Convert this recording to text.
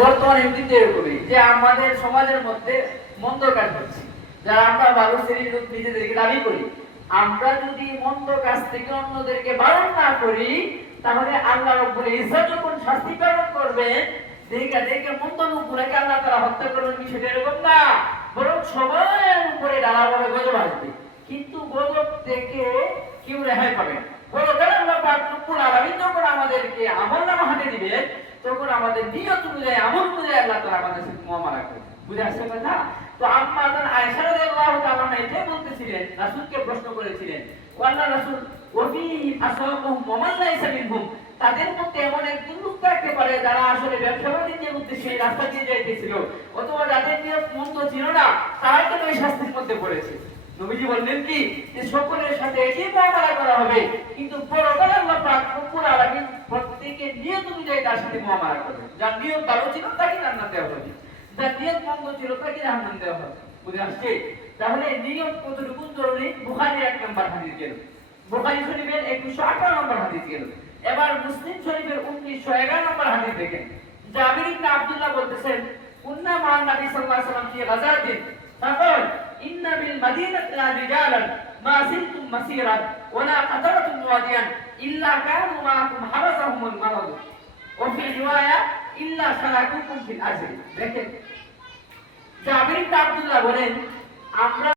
বর্তমানে কিন্তু এরকমই যে আমাদের সমাজের মধ্যে মন্দ কাজ হচ্ছে, যারা আমরা ভালো শ্রেণীর লোক নিজেদেরকে দাবি করি, আমরা যদি মন্দ কাজ থেকে অন্যদেরকে বারণ না করি, তাহলে আল্লাহ রাব্বুল ইজ্জত যখন শাস্তি প্রদান করবেন, দেখে দেখে মন্দ লোকগুলোকে আল্লাহ তাআলা হত্যা করবেন, বিষয়টা এরকম না, বরং সবার উপরে ডালাভাবে গজব আসবে, কিন্তু গজব থেকে কেউ রেহাই পাবে না। বড়দের আল্লাহ পাক রব্বুল আলামিন যখন আমাদেরকে আমলনামা হাতে দিবেন, তখন আমাদের নিয়ত অনুযায়ী আমল অনুযায়ী আল্লাহ তাআলা আমাদের সাথে মুআমালা করবেন। বুঝে আসছে কথা? তো আম্মা জান আয়েশা রাদিয়াল্লাহু তাআলা এটাই বলতেছিলেন, রাসূলকে প্রশ্ন করেছিলেন, ও আল্লাহর রাসূল, ওয়াফি আসওয়াকুহুম ওয়া মান লাইসা মিনহুম, তাদের মধ্যে এমন একজন লোক থাকতে পারে যারা আসলে ব্যবসা বাণিজ্যের উদ্দেশ্যে এই রাস্তা দিয়ে যাইতেছিল, অথবা যাদের নিয়ত মন্দ ছিল না, তারাই তো এই শাস্তির মধ্যে পড়েছে। নবীজি বললেন কি, যে সকলের সাথে একই মুআমালা করা হবে, কিন্তু পরকালে আল্লাহ পাক রব্বুল আলামিন প্রত্যেকের নিয়ত অনুযায়ী তার সাথে মুআমালা করবেন। যার নিয়ত ভালো ছিল তাকে জান্নাত দেওয়া হবে, যার নিয়ত মন্দ ছিল তাকে জাহান্নাম দেওয়া হবে। বুঝে আসছে? তাহলে নিয়ত কতটুকু জরুরি? বুখারীর 1 নম্বর হাদিস গেল, বুখারী শরীফের 2118 নম্বর হাদিস গেল। এবার মুসলিম শরীফের 1911 নম্বর হাদিস দেখেন। জাবির ইবনে আব্দুল্লাহ বলতেছেন, কুন্না মা নবী সাল্লাল্লাহু আলাইহি ওয়াসাল্লাম ফি গাযাতিন ফাকাল ইন্না বিল মাদিনাতি রিজালান মা সিলতুম মাসিরান ওয়ালা কাতারাতুম ওয়াদিয়ান ইল্লা কানু মাআকুম হারাসাহুমুল মারাদ ওয়া ফি রিওয়ায়া ইল্লা শারাকুকুম ফিল আজরি। দেখেন জাবির ইবনে আব্দুল্লাহ বলেন, আমরা